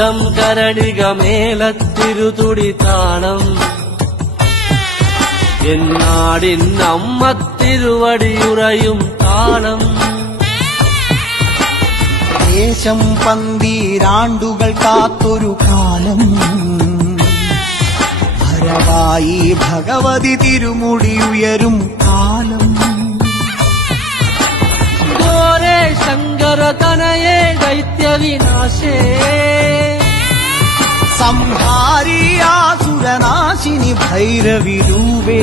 കണ്ടം കരടിക മേലത്തിരുതുടി താളം എന്നാടിൻ അമ്മ തിരുവടിയുറയും താളം ദേശം പന്തീരാണ്ടുകൾ കാത്തൊരു കാലം ഭരവായി ഭഗവതി തിരുമുടി ഉയരും കാലം ഗോരേ ശങ്കര തനയേ ദൈത്യവിനാശേ സംഹാരി ആസുരനാശിനി ഭൈരവി രൂപേ